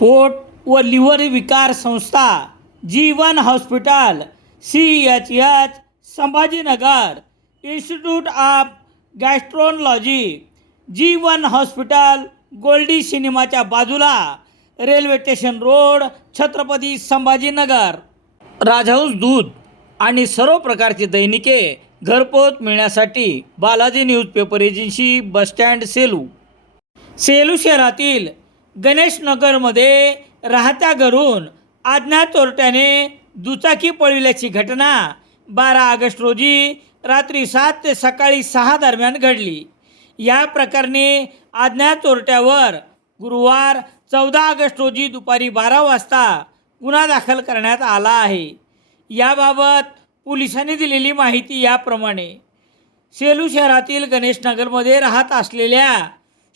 पोट व लिव्हर विकार संस्था Jeevan hospital C H H Sambhajinagar institute of gastroenterology Jeevan hospital Goldie सिनेमाच्या बाजूला railway station road Chhatrapati Sambhajinagar. Rajhans दूध आणि सर्व प्रकारची दैनिके घरपोच मिळण्यासाठी Balaji newspaper agency bus stand Selu. Selu शहरातील गणेशनगरमध्ये राहत्या घरून आज्ञा चोरट्याने दुचाकी पळविल्याची घटना बारा ऑगस्ट रोजी रात्री सात ते सकाळी सहा दरम्यान घडली. या प्रकरणी आज्ञा चोरट्यावर गुरुवार चौदा ऑगस्ट रोजी दुपारी बारा वाजता गुन्हा दाखल करण्यात आला आहे. याबाबत पोलिसांनी दिलेली माहिती याप्रमाणे. सेलू शहरातील गणेशनगरमध्ये राहत असलेल्या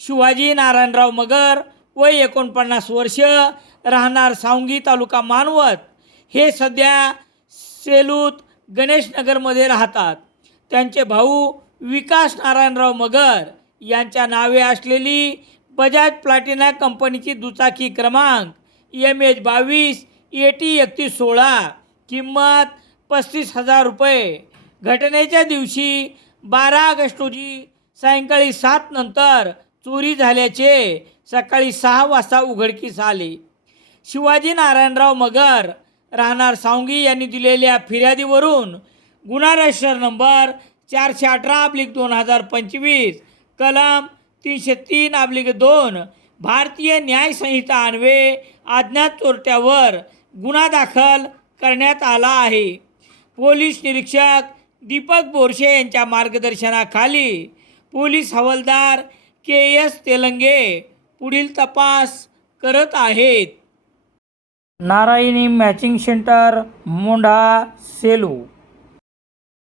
शिवाजी नारायणराव मगर वय एकोणपन्नास वर्ष राहणार सावंगी तालुका मानवत. हे सध्या सेलूत गणेशनगरमध्ये राहतात. त्यांचे भाऊ विकास नारायणराव मगर यांच्या नावे असलेली बजाज प्लॅटिना कंपनीची दुचाकी क्रमांक एम एच बावीस ए टी एकतीस सोळा किंमत पस्तीस हजार रुपये. घटनेच्या दिवशी बारा ऑगस्ट रोजी सायंकाळी सात नंतर चोरी झाल्याचे सकाळी सहा वाजता उघडकीस आले. शिवाजी नारायणराव मगर राहणार सावंगी यांनी दिलेल्या फिर्यादीवरून गुन्हा रजिस्टर नंबर चारशे अठरा अब्लिक दोन हजार पंचवीस कलम तीनशे तीन अब्लिक दोन भारतीय न्यायसंहिता अन्वये अज्ञात चोरट्यावर गुन्हा दाखल करण्यात आला आहे. पोलीस निरीक्षक दीपक बोरशे यांच्या मार्गदर्शनाखाली पोलीस हवालदार के एस तेलंगे पुढील तपास करत आहेत. Narayani matching centre Mondha Selu.